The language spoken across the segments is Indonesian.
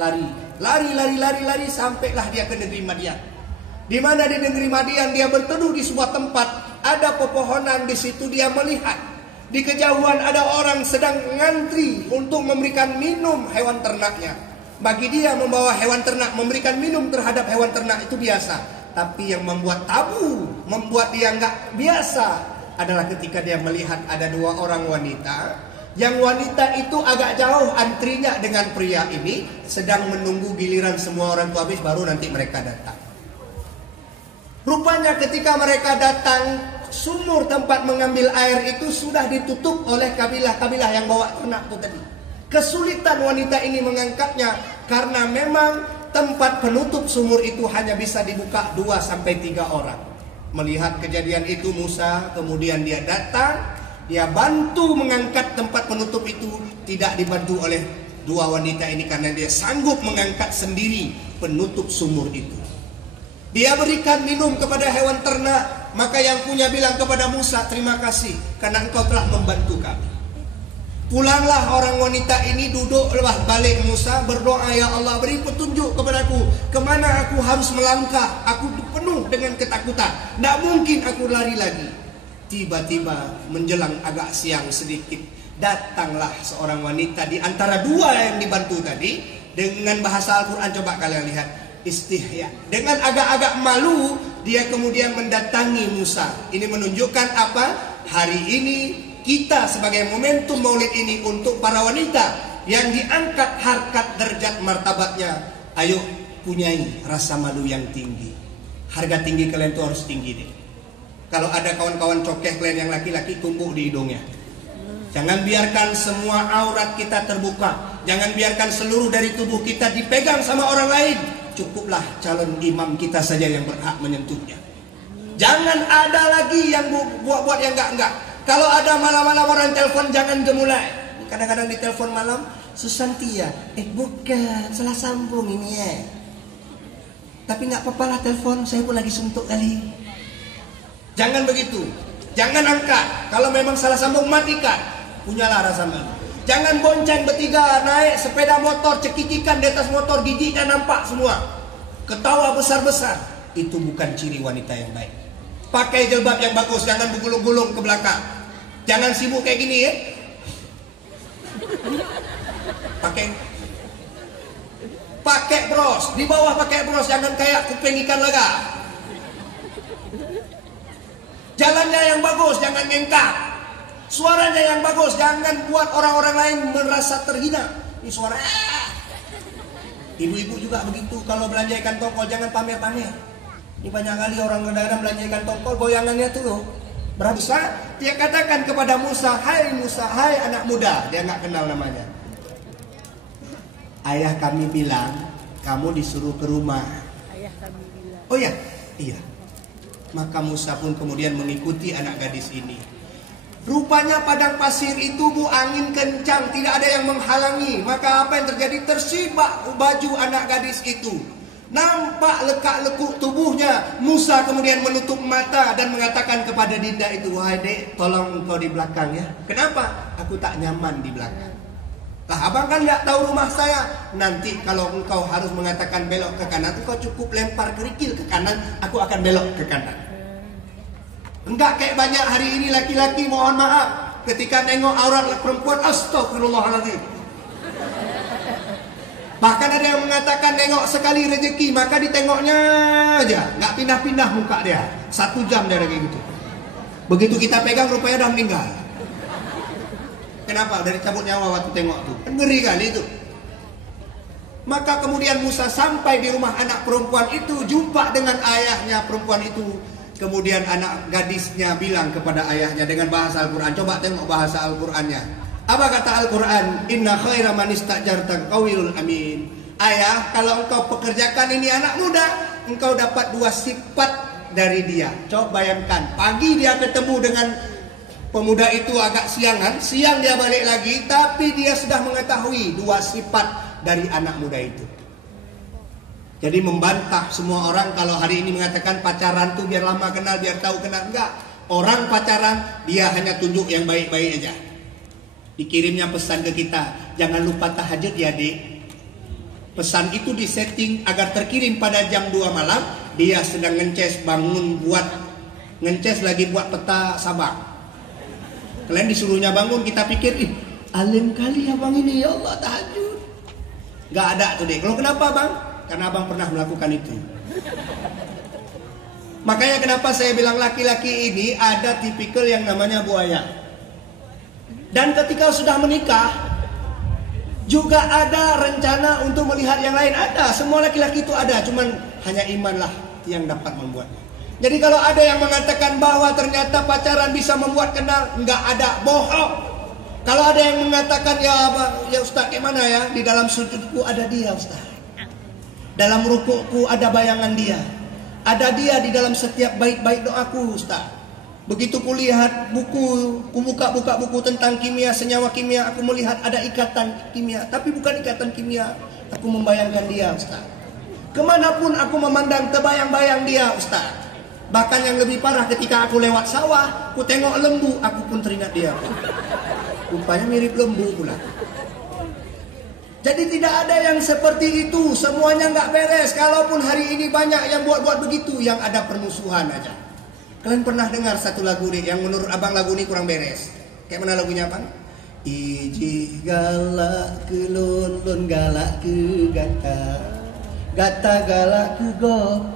lari sampailah dia ke negeri Madian. Di mana di negeri Madian dia berteduh di sebuah tempat, ada pepohonan. Di situ dia melihat di kejauhan ada orang sedang ngantri untuk memberikan minum hewan ternaknya. Bagi dia membawa hewan ternak, memberikan minum terhadap hewan ternak itu biasa. Tapi yang membuat tabu, membuat dia nggak biasa adalah ketika dia melihat ada dua orang wanita. Yang wanita itu agak jauh antrinya dengan pria ini, sedang menunggu giliran semua orang itu habis baru nanti mereka datang. Rupanya ketika mereka datang, sumur tempat mengambil air itu sudah ditutup oleh kabilah-kabilah yang bawa ternak itu tadi. Kesulitan wanita ini mengangkatnya karena memang tempat penutup sumur itu hanya bisa dibuka 2-3 orang. Melihat kejadian itu Musa kemudian dia datang, dia bantu mengangkat tempat penutup itu. Tidak dibantu oleh dua wanita ini karena dia sanggup mengangkat sendiri penutup sumur itu. Dia berikan minum kepada hewan ternak. Maka yang punya bilang kepada Musa, terima kasih karena engkau telah membantu kami. Pulanglah orang wanita ini, duduklah balik Musa, berdoa, ya Allah beri petunjuk kepadaku kemana aku harus melangkah. Aku penuh dengan ketakutan, tidak mungkin aku lari lagi. Tiba-tiba menjelang agak siang sedikit, datanglah seorang wanita di antara dua yang dibantu tadi. Dengan bahasa Al-Quran coba kalian lihat, istihya. Dengan agak-agak malu dia kemudian mendatangi Musa. Ini menunjukkan apa? Hari ini kita sebagai momentum maulid ini untuk para wanita yang diangkat harkat derajat martabatnya. Ayo punyai rasa malu yang tinggi. Harga tinggi kalian tuh harus tinggi deh. Kalau ada kawan-kawan cokeh kalian yang laki-laki, tumbuk di hidungnya. Jangan biarkan semua aurat kita terbuka. Jangan biarkan seluruh dari tubuh kita dipegang sama orang lain. Cukuplah calon imam kita saja yang berhak menyentuhnya. Jangan ada lagi yang buat-buat yang enggak. Kalau ada malam-malam orang telepon, jangan gemulai. Kadang-kadang di telepon malam, Susanti ya? Bukan, salah sambung ini ya. Tapi nggak apa-apa lah telepon, saya pun lagi suntuk kali. Jangan begitu. Jangan angkat. Kalau memang salah sambung, matikan. Punyalah rasa malu. Jangan bonceng bertiga, naik sepeda motor, cekikikan di atas motor, giginya nampak semua. Ketawa besar-besar. Itu bukan ciri wanita yang baik. Pakai jilbab yang bagus, jangan bergulung-gulung ke belakang. Jangan sibuk kayak gini ya. Pakai bros, di bawah pakai bros, jangan kayak kuping ikan laga. Jalannya yang bagus, jangan ngengkang. Suaranya yang bagus, jangan buat orang-orang lain merasa terhina. Ini suara. Ibu-ibu juga begitu, kalau belanja ikan tongkol jangan pamer-pamer. Ini banyak kali orang kadang-kadang belanja ikan tongkol, goyangannya tuh loh. Berasa dia katakan kepada Musa, hai anak muda. Dia nggak kenal namanya. Ayah kami bilang kamu disuruh ke rumah. Ayah kami bilang. Oh ya, iya. Maka Musa pun kemudian mengikuti anak gadis ini. Rupanya padang pasir itu bu, angin kencang, tidak ada yang menghalangi. Maka apa yang terjadi? Tersibak baju anak gadis itu. Nampak lekak-lekuk tubuhnya. Musa kemudian menutup mata dan mengatakan kepada Dinda itu, wahai dek, tolong engkau di belakang ya. Kenapa? Aku tak nyaman di belakang. Lah abang kan nggak tahu rumah saya. Nanti kalau engkau harus mengatakan belok ke kanan, engkau cukup lempar kerikil ke kanan, aku akan belok ke kanan. Enggak kayak banyak hari ini laki-laki, mohon maaf, ketika nengok aurat perempuan, astagfirullahaladzim. Bahkan ada yang mengatakan nengok sekali rezeki, maka ditengoknya aja, nggak pindah-pindah muka dia. 1 jam dia kayak gitu. Begitu kita pegang rupanya udah meninggal. Kenapa? Dari cabut nyawa waktu tengok tuh. Ngeri kali itu. Maka kemudian Musa sampai di rumah anak perempuan itu, jumpa dengan ayahnya perempuan itu. Kemudian anak gadisnya bilang kepada ayahnya dengan bahasa Al-Quran. Coba tengok bahasa Al-Qurannya. Apa kata Al-Quran? Inna khaira man istajarta qawiyul amin. Ayah, kalau engkau pekerjakan ini anak muda, engkau dapat 2 sifat dari dia. Coba bayangkan, pagi dia ketemu dengan pemuda itu agak siangan, siang dia balik lagi, tapi dia sudah mengetahui 2 sifat dari anak muda itu. Jadi membantah semua orang kalau hari ini mengatakan pacaran tuh biar lama kenal, biar tahu kenal. Enggak. Orang pacaran dia hanya tunjuk yang baik-baik aja. Dikirimnya pesan ke kita, jangan lupa tahajud ya dek. Pesan itu disetting agar terkirim pada jam 2 malam. Dia sedang ngences bangun buat ngences lagi buat peta Sabang. Kalian disuruhnya bangun, kita pikir, ih, alim kali abang ini, ya Allah, tahajud. Gak ada tuh deh. Kalau kenapa bang? Karena abang pernah melakukan itu. Makanya kenapa saya bilang laki-laki ini ada tipikal yang namanya buaya. Dan ketika sudah menikah, juga ada rencana untuk melihat yang lain. Ada, semua laki-laki itu ada. Cuman hanya imanlah yang dapat membuatnya. Jadi kalau ada yang mengatakan bahwa ternyata pacaran bisa membuat kenal, nggak ada, bohong. Kalau ada yang mengatakan ya Ustaz gimana ya, di dalam sujudku ada dia Ustaz, dalam rukukku ada bayangan dia, ada dia di dalam setiap bait-bait doaku Ustaz. Begitu kulihat buku, buka buku tentang kimia, senyawa kimia, aku melihat ada ikatan kimia, tapi bukan ikatan kimia, aku membayangkan dia Ustaz. Kemanapun aku memandang terbayang-bayang dia Ustaz. Bahkan yang lebih parah, ketika aku lewat sawah, aku tengok lembu, aku pun teringat dia. Rupanya mirip lembu pula. Jadi tidak ada yang seperti itu, semuanya nggak beres. Kalaupun hari ini banyak yang buat begitu, yang ada permusuhan aja. Kalian pernah dengar satu lagu nih, yang menurut abang lagu ini kurang beres. Kayak mana lagunya bang? Iji galak ke lon galak ke gata, gata galak ke gop,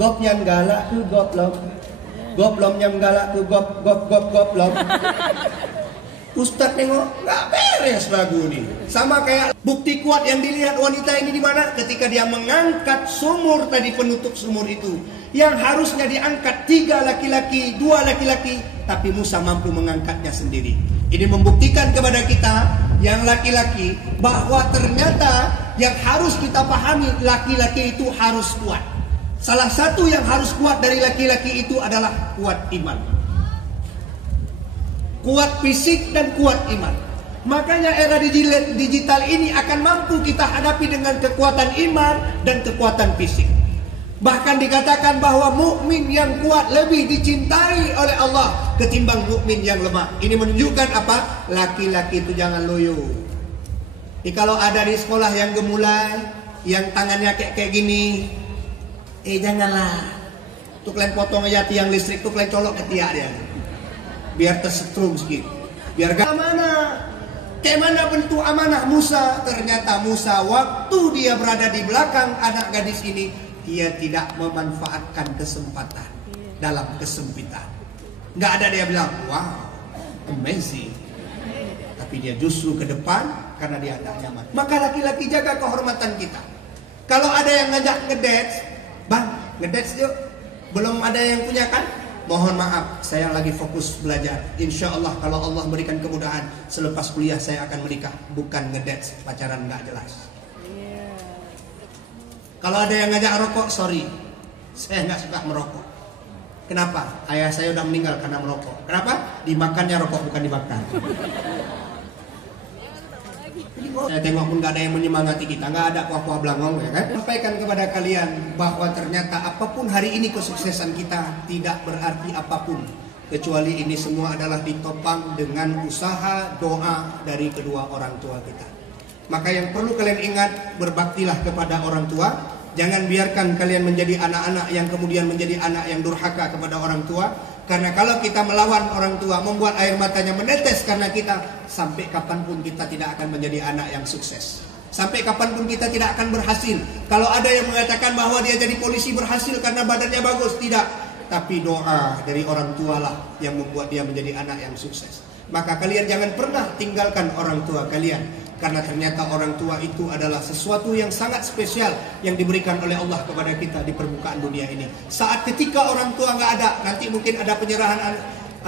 gop yang galak ke goplom, goplom yang galak ke goplom. Ustaz nengok, nggak beres lagu ini. Sama kayak bukti kuat yang dilihat wanita ini di mana? Ketika dia mengangkat sumur tadi, penutup sumur itu, yang harusnya diangkat 3 laki-laki, 2 laki-laki, tapi Musa mampu mengangkatnya sendiri. Ini membuktikan kepada kita yang laki-laki bahwa ternyata yang harus kita pahami, laki-laki itu harus kuat. Salah satu yang harus kuat dari laki-laki itu adalah kuat iman, kuat fisik dan kuat iman. Makanya era digital ini akan mampu kita hadapi dengan kekuatan iman dan kekuatan fisik. Bahkan dikatakan bahwa mukmin yang kuat lebih dicintai oleh Allah ketimbang mukmin yang lemah. Ini menunjukkan apa? Laki-laki itu jangan loyo. Jadi kalau ada di sekolah yang gemulai, yang tangannya kayak gini, janganlah. Tuh kalian potong aja tiang listrik, tuh kalian colok ke tiak dia, biar tersetrum sedikit, biar gak amanah. Kayak mana bentuk amanah Musa? Ternyata Musa waktu dia berada di belakang anak gadis ini, dia tidak memanfaatkan kesempatan dalam kesempitan. Nggak ada dia bilang, wow, amazing. Tapi dia justru ke depan karena dia tidak nyaman. Maka laki-laki jaga kehormatan kita. Kalau ada yang ngajak ngedate, bang, ngedate yuk. Belum ada yang punya kan? Mohon maaf, saya lagi fokus belajar. Insya Allah kalau Allah berikan kemudahan, selepas kuliah saya akan menikah. Bukan ngedate, pacaran nggak jelas. Kalau ada yang ngajak rokok, sorry, saya nggak suka merokok. Kenapa? Ayah saya udah meninggal karena merokok. Kenapa? Dimakannya rokok, bukan dibakar. Saya tengok pun nggak ada yang menyemangati kita, nggak ada kuah-kuah belangong, ya kan? Sampaikan kepada kalian bahwa ternyata apapun hari ini kesuksesan kita tidak berarti apapun, kecuali ini semua adalah ditopang dengan usaha doa dari kedua orang tua kita. Maka yang perlu kalian ingat, berbaktilah kepada orang tua. Jangan biarkan kalian menjadi anak-anak yang kemudian menjadi anak yang durhaka kepada orang tua. Karena kalau kita melawan orang tua, membuat air matanya menetes karena kita, sampai kapanpun kita tidak akan menjadi anak yang sukses. Sampai kapanpun kita tidak akan berhasil. Kalau ada yang mengatakan bahwa dia jadi polisi berhasil karena badannya bagus, tidak. Tapi doa dari orang tua lah yang membuat dia menjadi anak yang sukses. Maka kalian jangan pernah tinggalkan orang tua kalian. Karena ternyata orang tua itu adalah sesuatu yang sangat spesial yang diberikan oleh Allah kepada kita di permukaan dunia ini. Saat ketika orang tua nggak ada, nanti mungkin ada penyerahan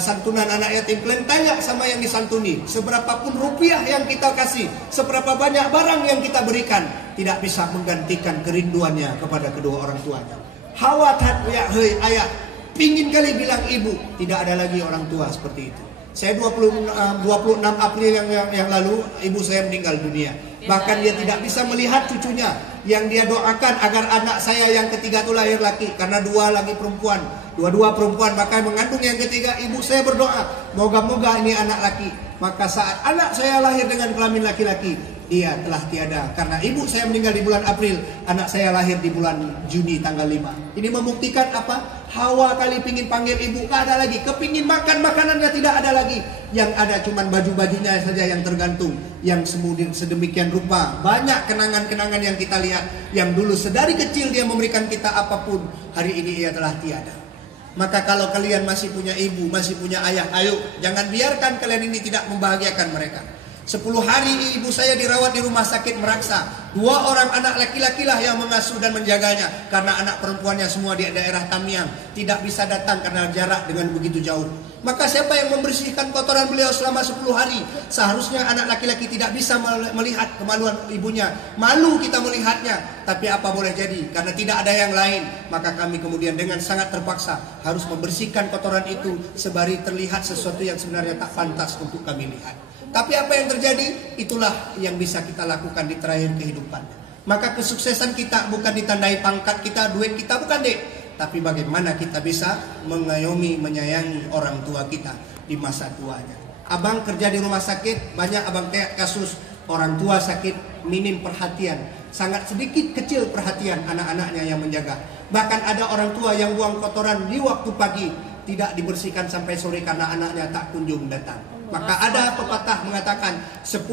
santunan anak yatim. Kalian tanya sama yang disantuni, seberapapun rupiah yang kita kasih, seberapa banyak barang yang kita berikan, tidak bisa menggantikan kerinduannya kepada kedua orang tuanya. Hawat ya hei ayah, pingin kali bilang ibu, tidak ada lagi orang tua seperti itu. Saya 26 April yang lalu ibu saya meninggal dunia. Bahkan dia tidak bisa melihat cucunya yang dia doakan agar anak saya yang ketiga itu lahir laki, karena dua perempuan, maka mengandung yang ketiga. Ibu saya berdoa, moga-moga ini anak laki. Maka saat anak saya lahir dengan kelamin laki-laki, ia telah tiada. Karena ibu saya meninggal di bulan April, anak saya lahir di bulan Juni tanggal 5. Ini membuktikan apa? Hawa kali pingin panggil ibu, gak ada lagi. Kepingin makan, makanannya tidak ada lagi. Yang ada cuman baju-bajunya saja yang tergantung, yang sedemikian rupa. Banyak kenangan-kenangan yang kita lihat, yang dulu sedari kecil dia memberikan kita apapun, hari ini ia telah tiada. Maka kalau kalian masih punya ibu, masih punya ayah, ayo jangan biarkan kalian ini tidak membahagiakan mereka. 10 hari ibu saya dirawat di rumah sakit Meraksa. 2 orang anak laki-laki lah yang mengasuh dan menjaganya. Karena anak perempuannya semua di daerah Tamiang, tidak bisa datang karena jarak dengan begitu jauh. Maka siapa yang membersihkan kotoran beliau selama 10 hari? Seharusnya anak laki-laki tidak bisa melihat kemaluan ibunya. Malu kita melihatnya. Tapi apa boleh jadi? Karena tidak ada yang lain. Maka kami kemudian dengan sangat terpaksa harus membersihkan kotoran itu, sebari terlihat sesuatu yang sebenarnya tak pantas untuk kami lihat. Tapi apa yang terjadi? Itulah yang bisa kita lakukan di terakhir kehidupan. Maka kesuksesan kita bukan ditandai pangkat kita, duit kita, bukan dek. Tapi bagaimana kita bisa mengayomi, menyayangi orang tua kita di masa tuanya. Abang kerja di rumah sakit, banyak abang lihat kasus orang tua sakit, minim perhatian. Sangat sedikit kecil perhatian anak-anaknya yang menjaga. Bahkan ada orang tua yang buang kotoran di waktu pagi, tidak dibersihkan sampai sore karena anaknya tak kunjung datang. Maka ada pepatah mengatakan 10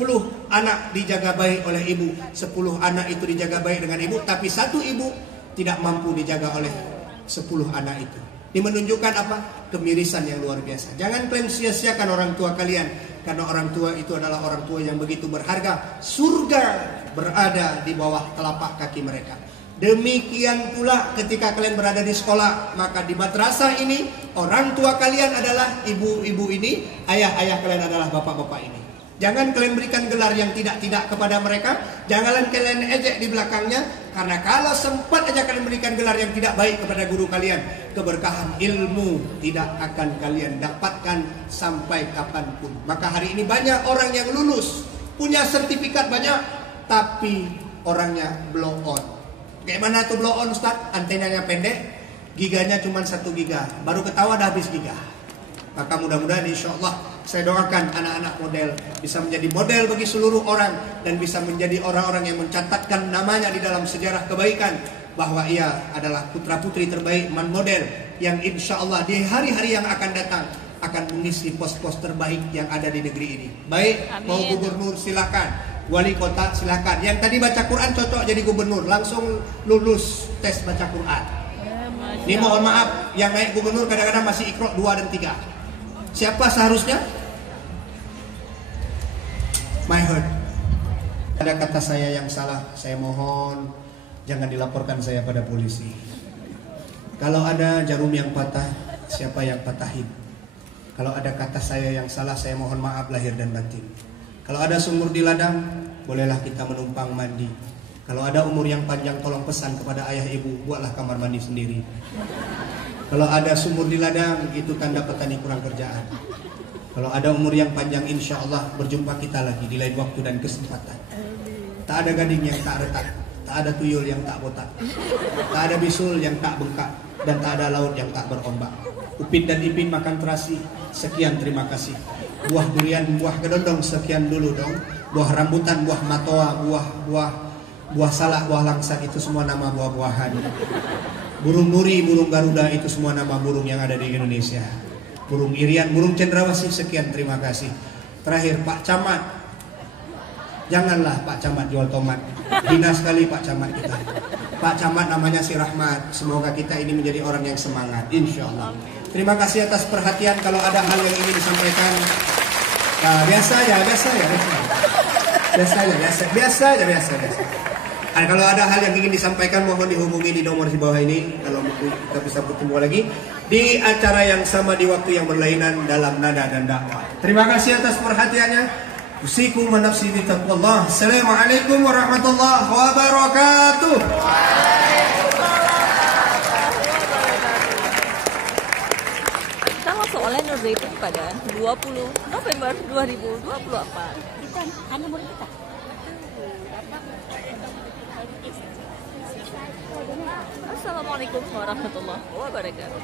anak dijaga baik oleh ibu, 10 anak itu dijaga baik dengan ibu, tapi 1 ibu tidak mampu dijaga oleh 10 anak itu. Ini menunjukkan apa? Kemirisan yang luar biasa. Jangan kalian sia-siakan orang tua kalian, karena orang tua itu adalah orang tua yang begitu berharga. Surga berada di bawah telapak kaki mereka. Demikian pula ketika kalian berada di sekolah, maka di madrasah ini orang tua kalian adalah ibu-ibu ini, ayah-ayah kalian adalah bapak-bapak ini. Jangan kalian berikan gelar yang tidak-tidak kepada mereka, jangan kalian ejek di belakangnya, karena kalau sempat aja kalian berikan gelar yang tidak baik kepada guru kalian, keberkahan ilmu tidak akan kalian dapatkan sampai kapanpun. Maka hari ini banyak orang yang lulus, punya sertifikat banyak, tapi orangnya blow on. Kayak mana tuh blow on, Ustaz? Antenanya pendek, giganya cuma 1 giga, baru ketawa dah habis giga. Maka mudah-mudahan insya Allah saya doakan anak-anak model bisa menjadi model bagi seluruh orang, dan bisa menjadi orang-orang yang mencatatkan namanya di dalam sejarah kebaikan, bahwa ia adalah putra-putri terbaik man model yang insya Allah di hari-hari yang akan datang akan mengisi pos-pos terbaik yang ada di negeri ini. Baik, amin. Mau gubernur silakan, wali kota silakan. Yang tadi baca Quran cocok jadi gubernur, langsung lulus tes baca Quran. Ini mohon maaf, yang naik gubernur kadang-kadang masih Iqra 2 dan 3. Siapa seharusnya? My heart. Ada kata saya yang salah, saya mohon jangan dilaporkan saya pada polisi. Kalau ada jarum yang patah, siapa yang patahin? Kalau ada kata saya yang salah, saya mohon maaf lahir dan batin. Kalau ada sumur di ladang, bolehlah kita menumpang mandi. Kalau ada umur yang panjang, tolong pesan kepada ayah ibu, buatlah kamar mandi sendiri. Kalau ada sumur di ladang, itu tanda petani kurang kerjaan. Kalau ada umur yang panjang, insya Allah berjumpa kita lagi di lain waktu dan kesempatan. Tak ada gading yang tak retak, tak ada tuyul yang tak botak, tak ada bisul yang tak bengkak, dan tak ada laut yang tak berombak. Upin dan Ipin makan terasi, sekian terima kasih. Buah durian, buah kedondong, sekian dulu dong. Buah rambutan, buah matoa, buah salak, buah langsat, itu semua nama buah-buahan. Burung nuri, burung garuda, itu semua nama burung yang ada di Indonesia. Burung irian, burung cendrawasih, sekian terima kasih. Terakhir Pak Camat, janganlah Pak Camat jual tomat, hina sekali Pak Camat kita. Pak Camat namanya si Rahmat. Semoga kita ini menjadi orang yang semangat, insya Allah. Terima kasih atas perhatian. Kalau ada hal yang ingin disampaikan, biasa aja. Nah, kalau ada hal yang ingin disampaikan, mohon dihubungi di nomor di bawah ini. Kalau kita bisa bertemu lagi di acara yang sama di waktu yang berlainan dalam nada dan dakwah. Terima kasih atas perhatiannya. Usikum wa nafsi bi taqwallah. Assalamualaikum warahmatullahi wabarakatuh. Kita masuk oleh Nur Zaitun pada 20 November 2024. Kita hanya murid kita. Assalamualaikum warahmatullahi wabarakatuh.